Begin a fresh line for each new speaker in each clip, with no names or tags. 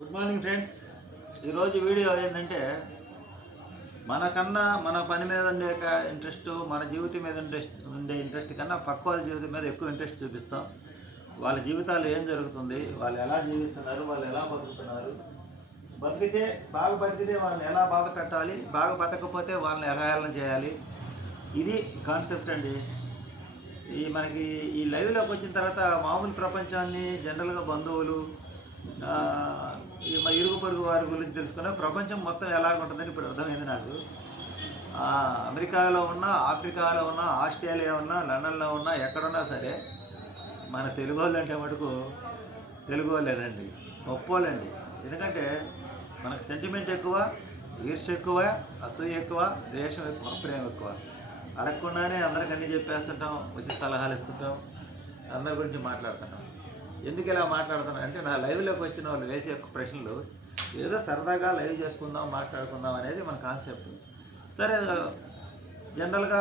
Good morning friends ఈరోజు video ఏంటంటే మనకన్నా మన పని మీద ఉండే ఇంట్రెస్ట్ మన జీవితం మీద ఇంట్రెస్ట్ ఉండే ఇంట్రెస్ట్ కన్నా పక్క వాళ్ళ జీవితం మీద ఎక్కువ ఇంట్రెస్ట్ చూపిస్తాం. వాళ్ళ జీవితాలు ఏం జరుగుతుంది వాళ్ళు ఎలా జీవిస్తున్నారు వాళ్ళు ఎలా బతుకుతున్నారు. బతికితే బాగా బతికితే వాళ్ళని ఎలా బాధ పెట్టాలి బాగా బతకపోతే వాళ్ళని ఎలా ఎలా చేయాలి? ఇది కాన్సెప్ట్ అండి. ఈ మనకి ఈ లైవ్లోకి వచ్చిన తర్వాత మామూలు ప్రపంచాన్ని జనరల్గా బంధువులు ఇరుగు పొరుగు వారి గురించి తెలుసుకున్న ప్రపంచం మొత్తం ఎలాగుంటుందని ఇప్పుడు అర్థమైంది నాకు. అమెరికాలో ఉన్నా ఆఫ్రికాలో ఉన్నా ఆస్ట్రేలియా ఉన్నా లండన్లో ఉన్నా ఎక్కడున్నా సరే మన తెలుగు వాళ్ళు అంటే మటుకు తెలుగు వాళ్ళేనండి గొప్పోళ్ళండి. ఎందుకంటే మనకు సెంటిమెంట్ ఎక్కువ ఈర్ష ఎక్కువ అసూయ ఎక్కువ ద్వేషం ఎక్కువ ప్రేమ ఎక్కువ. అడగకుండానే అందరికి అన్నీ చెప్పేస్తుంటాం వచ్చి సలహాలు ఇస్తుంటాం అందరి గురించి మాట్లాడుతుంటాం. ఎందుకు ఇలా మాట్లాడుతున్నా అంటే నా లైవ్లోకి వచ్చిన వాళ్ళు వేసే యొక్క ప్రశ్నలు ఏదో సరదాగా లైవ్ చేసుకుందాం మాట్లాడుకుందాం అనేది మన కాన్సెప్ట్ సరే జనరల్గా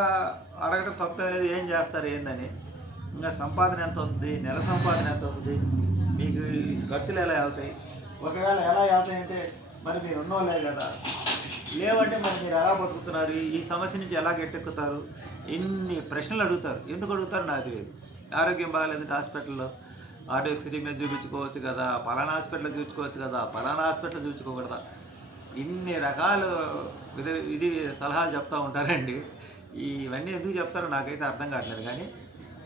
అడగడం తప్పే లేదు ఏం చేస్తారు ఏందని. ఇంకా సంపాదన ఎంత వస్తుంది నెల సంపాదన ఎంత వస్తుంది మీకు ఈ ఖర్చులు ఎలా వెళ్తాయి ఒకవేళ ఎలా వెళ్తాయంటే మరి మీరు ఉన్నోళ్ళే కదా. లేవంటే మరి మీరు ఎలా బతుకుతున్నారు ఈ- ఈ సమస్య నుంచి ఎలా గట్టెక్కుతారు ఇన్ని ప్రశ్నలు అడుగుతారు ఎందుకు అడుగుతారు నాకు తెలియదు. ఆరోగ్యం బాగాలేదంటే హాస్పిటల్లో ఆటోక్సిటీ మీద చూపించుకోవచ్చు కదా పలానా హాస్పిటల్లో చూపించుకోవచ్చు కదా పలానా హాస్పిటల్లో చూపించుకోకూడదా? ఇన్ని రకాలు ఇది ఇది సలహాలు చెప్తూ ఉంటారండి. ఇవన్నీ ఎందుకు చెప్తారో నాకైతే అర్థం కావట్లేదు. కానీ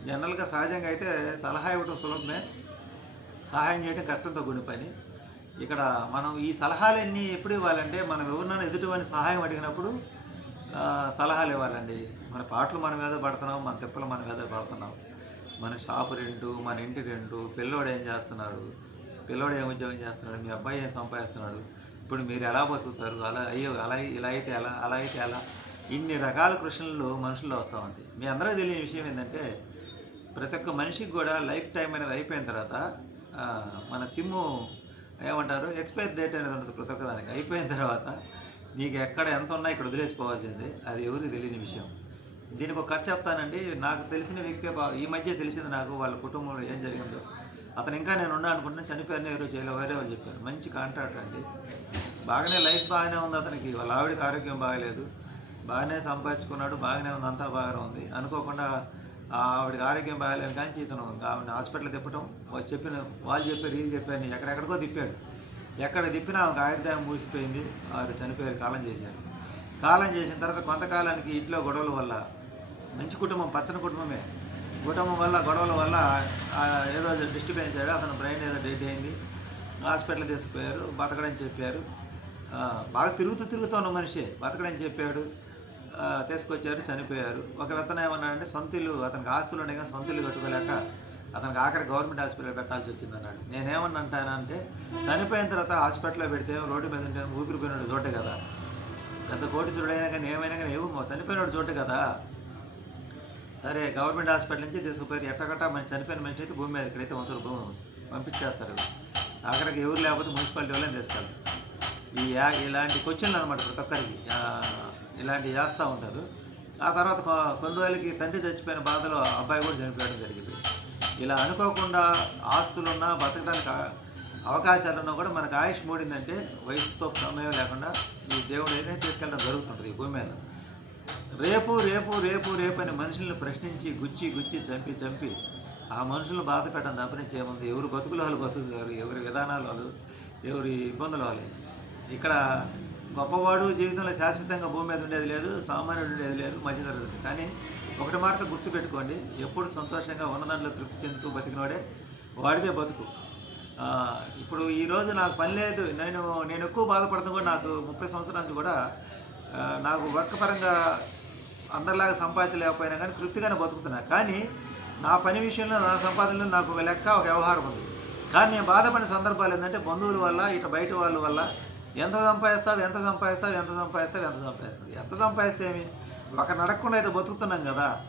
జనరల్గా సహజంగా అయితే సలహా ఇవ్వడం సులభమే. సహాయం చేయడం కష్టంతో కూడిన పని. ఇక్కడ మనం ఈ సలహాలన్నీ ఎప్పుడు ఇవ్వాలంటే మనం ఎవరినైనా ఎదుటివని సహాయం అడిగినప్పుడు సలహాలు ఇవ్వాలండి. మన పాటలు మన మీద పడుతున్నాం మన తిప్పలు మన మీద పడుతున్నాం. మన షాపు రెంటు మన ఇంటి రెంటు పిల్లోడు ఏం చేస్తున్నాడు? పిల్లోడు ఏం ఉద్యోగం చేస్తున్నాడు? మీ అబ్బాయి ఏం సంపాదిస్తున్నాడు? ఇప్పుడు మీరు ఎలా బతుకుతారు? అలా అయ్యో అలా ఇలా అయితే ఎలా అలా అయితే ఎలా? ఇన్ని రకాల ప్రశ్నలు మనుషుల్లో వస్తూ ఉంటాయి. మీ అందరూ తెలియని విషయం ఏంటంటే ప్రతి ఒక్క మనిషికి కూడా లైఫ్ టైం అనేది అయిపోయిన తర్వాత మన సిమ్ము ఏమంటారు? ఎక్స్పైర్ డేట్ అనేది ఉంటుంది ప్రతి ఒక్క దానికి. అయిపోయిన తర్వాత నీకు ఎక్కడ ఎంత ఉన్నా ఇక్కడ వదిలేసిపోవాల్సింది. అది ఎవరికి తెలియని విషయం. దీనికి ఒక కథ చెప్తానండి. నాకు తెలిసిన వ్యక్తి ఈ మధ్య తెలిసింది నాకు వాళ్ళ కుటుంబంలో ఏం జరిగిందో. అతను ఇంకా నేను ఉన్నా అనుకుంటున్నాను చనిపోయారని ఎవరో చేయలే వేరే వాళ్ళు చెప్పారు. మంచి కాంట్రాక్టర్ అండి. బాగానే లైఫ్ బాగానే ఉంది అతనికి. వాళ్ళ ఆవిడకి ఆరోగ్యం బాగాలేదు. బాగానే సంపాదించుకున్నాడు బాగానే ఉంది అంతా బాగానే ఉంది. అనుకోకుండా ఆ ఆవిడకి ఆరోగ్యం బాగాలేదు కానీ ఇతను ఆవిడ హాస్పిటల్ తిప్పటం వాళ్ళు చెప్పిన వాళ్ళు చెప్పారు వీళ్ళు చెప్పారు ఎక్కడెక్కడికో తిప్పాడు. ఎక్కడ తిప్పినా ఆమెకు ఆయుర్దాయం మూసిపోయింది. ఆవిడ చనిపోయారు కాలం చేశారు. కాలం చేసిన తర్వాత కొంతకాలానికి ఇంట్లో గొడవల వల్ల మంచి కుటుంబం పచ్చని కుటుంబమే. కుటుంబం వల్ల గొడవల వల్ల ఏదో డిస్టర్బెన్స్ అయ్యాడు అతను బ్రెయిన్ ఏదో డెడ్ అయింది. హాస్పిటల్ తీసుకుపోయారు బతకడని చెప్పారు. బాగా తిరుగుతూ తిరుగుతూ ఉన్న మనిషి బతకడని చెప్పాడు. తీసుకొచ్చారు చనిపోయారు. ఒక విత్తనం ఏమన్నాడంటే సొంత ఇల్లు అతనికి ఆస్తులు ఉన్నాయి కానీ సొంత ఇల్లు కట్టుకోలేక అతనికి ఆఖరి గవర్నమెంట్ హాస్పిటల్ పెట్టాల్సి వచ్చింది అన్నాడు. నేనేమన్నా అంటానంటే చనిపోయిన తర్వాత హాస్పిటల్లో పెడితే రోడ్డు మీద ఉంటే ఊపిరిపోయినాడు చోటే కదా. పెద్ద కోటీశ్వరుడైనా కానీ ఏమైనా కానీ ఏమో చనిపోయినాడు చోటే కదా. సరే గవర్నమెంట్ హాస్పిటల్ నుంచి తీసుకుపోయారు ఎట్టగట్ట మన చనిపోయిన మనిషి అయితే భూమి మీద ఇక్కడైతే వంతులు భూమి పంపించేస్తారు అక్కడికి ఎవరు లేకపోతే మున్సిపాలిటీ వాళ్ళని తీసుకెళ్ళారు ఈ యా- ఇలాంటి క్వశ్చన్లు అనమాట ప్రతి ఒక్కరికి. ఇలాంటివి చేస్తూ ఉంటారు. ఆ తర్వాత కొ- కొన్ని రోజులకి తండ్రి చచ్చిపోయిన బాధలో అబ్బాయి కూడా చనిపోయడం జరిగింది. ఇలా అనుకోకుండా ఆస్తులున్నా బతకడానికి అవకాశాలున్నా కూడా మనకు ఆయుష్ మూడిందంటే వయసుతో సమయం లేకుండా ఈ దేవుడు ఏదైనా తీసుకెళ్ళడం జరుగుతుంటుంది ఈ భూమి మీద. రేపు రేపు రేపు రేపు అని మనుషుల్ని ప్రశ్నించి గుచ్చి గుచ్చి చంపి చంపి ఆ మనుషులను బాధ పెట్టడం తప్పనించి ఏముంది ఎవరు బతుకులు వాళ్ళు బతుకుతారు? ఎవరి విధానాలు వాళ్ళు? ఎవరి ఇబ్బందులు వాళ్ళు? ఇక్కడ గొప్పవాడు జీవితంలో శాశ్వతంగా భూమి మీద ఉండేది లేదు సామాన్యుడు ఉండేది లేదు మధ్యతరగతి కానీ ఒకటి మాట గుర్తుపెట్టుకోండి. ఎప్పుడు సంతోషంగా ఉన్న దాంట్లో తృప్తి చెందుతూ బతికినవాడే వాడిదే బతుకు. ఇప్పుడు ఈరోజు నాకు పని లేదు. నేను నేను ఎక్కువ బాధపడుతున్నా కూడా నాకు ముప్పై సంవత్సరాల నుంచి కూడా నాకు వర్క్ పరంగా అందరిలాగా సంపాదించలేకపోయినా కానీ తృప్తిగానే బతుకుతున్నా. కానీ నా పని విషయంలో నా సంపాదనలో నాకు ఒక లెక్క ఒక వ్యవహారం ఉంది. కానీ నేను బాధపడిన సందర్భాలు ఏంటంటే బంధువుల వల్ల ఇటు బయట వాళ్ళ వల్ల ఎంత సంపాదిస్తావు ఎంత సంపాదిస్తావు ఎంత సంపాదిస్తావు ఎంత సంపాదిస్తావు? ఎంత సంపాదిస్తే ఏమి? ఒక నడకుండా అయితే బతుకుతున్నాం కదా.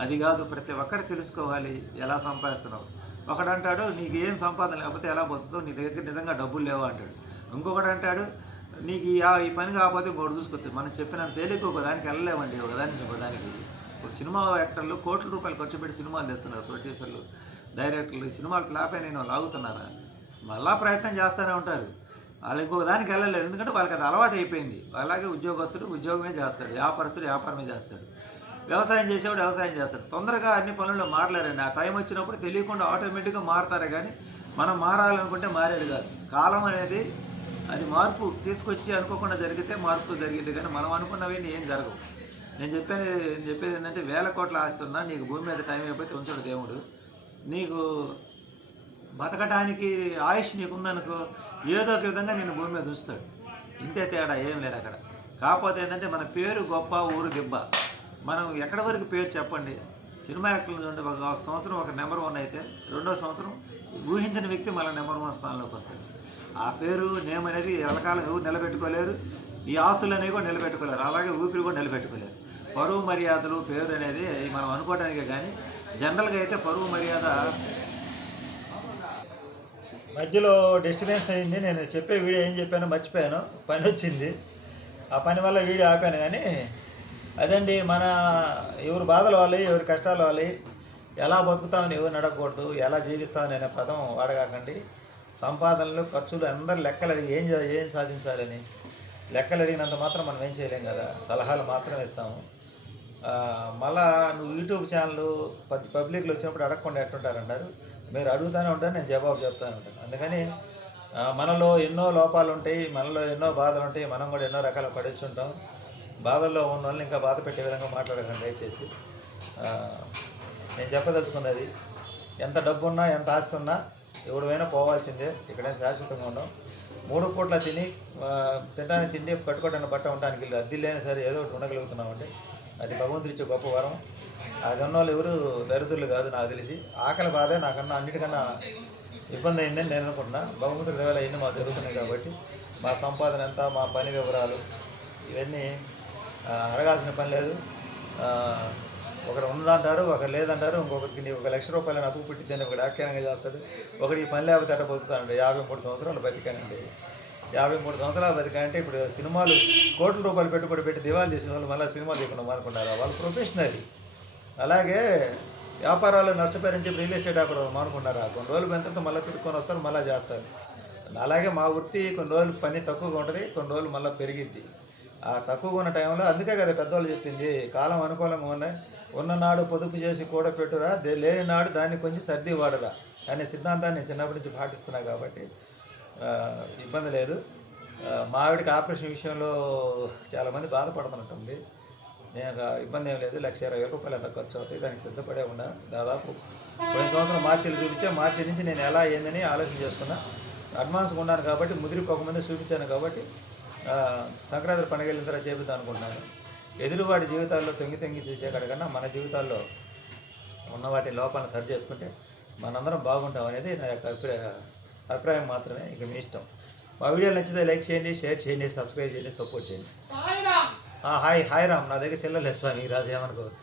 అది కాదు ప్రతి ఒక్కటి తెలుసుకోవాలి. ఎలా సంపాదిస్తున్నావు? ఒకడు అంటాడు నీకు ఏం సంపాదన లేకపోతే ఎలా బతుకుతావు? నీ దగ్గర నిజంగా డబ్బులు లేవు? అంటాడు. ఇంకొకడు అంటాడు నీకు ఈ పని కాకపోతే ఇంకోటి చూసుకోవచ్చు మనం చెప్పినంత తేలిక ఒకదానికి వెళ్ళలేమండి ఒకదానికి ఒకదానికి ఒక ఇప్పుడు సినిమా యాక్టర్లు కోట్ల రూపాయలు ఖర్చు పెట్టి సినిమాలు తెస్తున్నారు ప్రొడ్యూసర్లు డైరెక్టర్లు. ఈ సినిమాలు ఫ్లాప్ అయిన లాగుతున్నారా మళ్ళా ప్రయత్నం చేస్తూనే ఉంటారు. వాళ్ళు ఇంకొక దానికి వెళ్ళలేరు. ఎందుకంటే వాళ్ళకి అది అలవాటు అయిపోయింది. అలాగే ఉద్యోగస్తుడు ఉద్యోగమే చేస్తాడు వ్యాపారస్తుడు వ్యాపారమే చేస్తాడు. వ్యవసాయం చేసేవాడు వ్యవసాయం చేస్తాడు. తొందరగా అన్ని పనుల్లో మారలేరండి. ఆ టైం వచ్చినప్పుడు తెలియకుండా ఆటోమేటిక్గా మారతారే కానీ మనం మారాలనుకుంటే మారేది కాదు. కాలం అనేది అది మార్పు తీసుకొచ్చి అనుకోకుండా జరిగితే మార్పు జరిగింది. కానీ మనం అనుకున్నవి ఏం జరగవు. నేను చెప్పేది నేను చెప్పేది ఏంటంటే వేల కోట్ల ఆస్తి ఉన్నా నీకు భూమి మీద టైం అయిపోతే ఉంచడు దేవుడు. నీకు బతకటానికి ఆయుష్ నీకు ఉందనుకో ఏదో ఒక విధంగా నేను భూమి మీద ఉంచుతాడు. ఇంతే తేడా ఏం లేదు అక్కడ. కాకపోతే ఏంటంటే మన పేరు గొప్ప ఊరు గిబ్బ. మనం ఎక్కడి వరకు పేరు చెప్పండి? సినిమా యాక్టర్లు నుండి ఒక ఒక సంవత్సరం ఒక నెంబర్ వన్ అయితే రెండో సంవత్సరం ఊహించిన వ్యక్తి మళ్ళీ నెంబర్ వన్ స్థానంలోకి వస్తాడు. ఆ పేరు నేమ్ అనేది ఎలకాలం ఎవరు నిలబెట్టుకోలేరు ఈ ఆస్తులు అనేవి కూడా నిలబెట్టుకోలేరు అలాగే ఊపిరి కూడా నిలబెట్టుకోలేరు. పరువు మర్యాదలు పేరు అనేది మనం అనుకోవడానికే కానీ జనరల్గా అయితే పరువు మర్యాద మధ్యలో డిస్టర్బెన్స్ అయింది. నేను చెప్పే వీడియో ఏం చెప్పానో మర్చిపోయాను. పని వచ్చింది. ఆ పని వల్ల వీడియో ఆపాను కానీ అదండి మన ఎవరు బాధలు వాలి ఎవరి కష్టాలు వాలి ఎలా బతుకుతామని ఎవరిని అడగకూడదు ఎలా జీవిస్తామని అనే పదం వాడగాకండి. సంపాదనలు ఖర్చులు అందరు లెక్కలు అడిగి ఏం ఏం సాధించాలని లెక్కలు అడిగినంత మాత్రం మనం ఏం చేయలేం కదా. సలహాలు మాత్రమే ఇస్తాము. మళ్ళా నువ్వు యూట్యూబ్ ఛానల్ పది పబ్లిక్లో వచ్చినప్పుడు అడగకుండా ఎట్టుంటారంటారు? మీరు అడుగుతూనే ఉంటారు నేను జవాబు చెప్తానే ఉంటాను. అందుకని మనలో ఎన్నో లోపాలు ఉంటాయి మనలో ఎన్నో బాధలు ఉంటాయి మనం కూడా ఎన్నో రకాల పడొచ్చుంటాం బాధల్లో ఉన్న వాళ్ళని ఇంకా బాధ పెట్టే విధంగా మాట్లాడకండి దయచేసి. నేను చెప్పదలుచుకున్నది ఎంత డబ్బు ఉన్నా ఎంత ఆస్తి ఉన్నా ఎవడమైనా పోవాల్సిందే. ఇక్కడైనా శాశ్వతంగా ఉండం మూడు పూట్ల తిని తినడానికి తిండి కట్టుకోవడానికి బట్ట ఉండడానికి ఇల్లు అద్దె లేని సరే ఏదో ఒకటి ఉండగలుగుతున్నామంటే అది భగవంతుడు ఇచ్చే గొప్ప వరం. అది ఉన్న వాళ్ళు ఎవరు దరిద్రులు కాదు నాకు తెలిసి. ఆకలి బాధే నాకన్నా అన్నిటికన్నా ఇబ్బంది అయిందని నేను అనుకుంటున్నా. భగవంతుడి దేవాల అవన్నీ మాకు జరుగుతున్నాయి కాబట్టి మా సంపాదన ఎంత మా పని వివరాలు ఇవన్నీ అడగాల్సిన పని లేదు. ఒకరు ఉన్నదంటారు ఒకరు లేదంటారు ఇంకొకరికి నీ ఒక లక్ష రూపాయలు అప్పు పెట్టిద్దని ఒకటి ఆఖ్యానంగా చేస్తాడు. ఒకటి పని లేకపోతే అట్ట బతుకుతానండి యాభై మూడు సంవత్సరాలు బతికానండి. యాభై మూడు సంవత్సరాలు బతికానంటే ఇప్పుడు సినిమాలు కోట్ల రూపాయలు పెట్టుబడి పెట్టి దివాళి చేసిన వాళ్ళు మళ్ళీ సినిమాలు తీయకుండా మానుకుంటారా? వాళ్ళు ప్రొఫెషనల్. అలాగే వ్యాపారాలు నష్టపోయారని చెప్పి రియల్ ఎస్టేట్ వ్యాపారాలు మానుకున్నారా కొన్ని రోజులు పెంతతో మళ్ళీ తిట్టుకొని వస్తారు మళ్ళీ చేస్తారు. అలాగే మా వృత్తి కొన్ని రోజులు పని తక్కువగా ఉంటుంది కొన్ని రోజులు మళ్ళీ పెరిగిద్ది. ఆ తక్కువగా ఉన్న టైంలో అందుకే కదా పెద్దవాళ్ళు చెప్పింది కాలం అనుకూలంగా ఉన్నాయి. ఉన్ననాడు పొదుపు చేసి కూడా పెట్టురా. దే- లేని నాడు దాన్ని కొంచెం సర్ది వాడరా. అనే సిద్ధాంతాన్ని నేను చిన్నప్పటి నుంచి పాటిస్తున్నా కాబట్టి ఇబ్బంది లేదు. మా ఆవిడకి ఆపరేషన్ విషయంలో చాలామంది బాధపడుతున్నట్టుంది నేను ఒక ఇబ్బంది ఏం లేదు. లక్ష ఇరవై వేల రూపాయలు ఎంత ఖర్చు అవుతాయి? దానికి సిద్ధపడే ఉన్నా. దాదాపు పోయిన సంవత్సరం మార్చిలు చూపించే. మార్చి నుంచి నేను ఎలా అయిందని ఆలోచన చేసుకున్నా. అడ్వాన్స్గా ఉన్నాను కాబట్టి ముదిరిపోకముందే చూపించాను కాబట్టి సంక్రాంతి పండుగ వెళ్ళిన తర్వాత చేపిద్దాం అనుకుంటున్నాను. ఎదురువాడి జీవితాల్లో తొంగి తొంగి చూసే కన్నా మన జీవితాల్లో ఉన్న వాటి లోపాలను సరి చేసుకుంటే మనందరం బాగుంటాం అనేది నా యొక్క అభిప్రాయ అభిప్రాయం మాత్రమే ఇక మీ ఇష్టం. మా వీడియో నచ్చితే లైక్ చేయండి షేర్ చేయండి సబ్స్క్రైబ్ చేయండి సపోర్ట్ చేయండి. Hi hi Ram. నా దగ్గర చెల్లలేదు స్వామి రాజు ఏమనుకోవద్దు.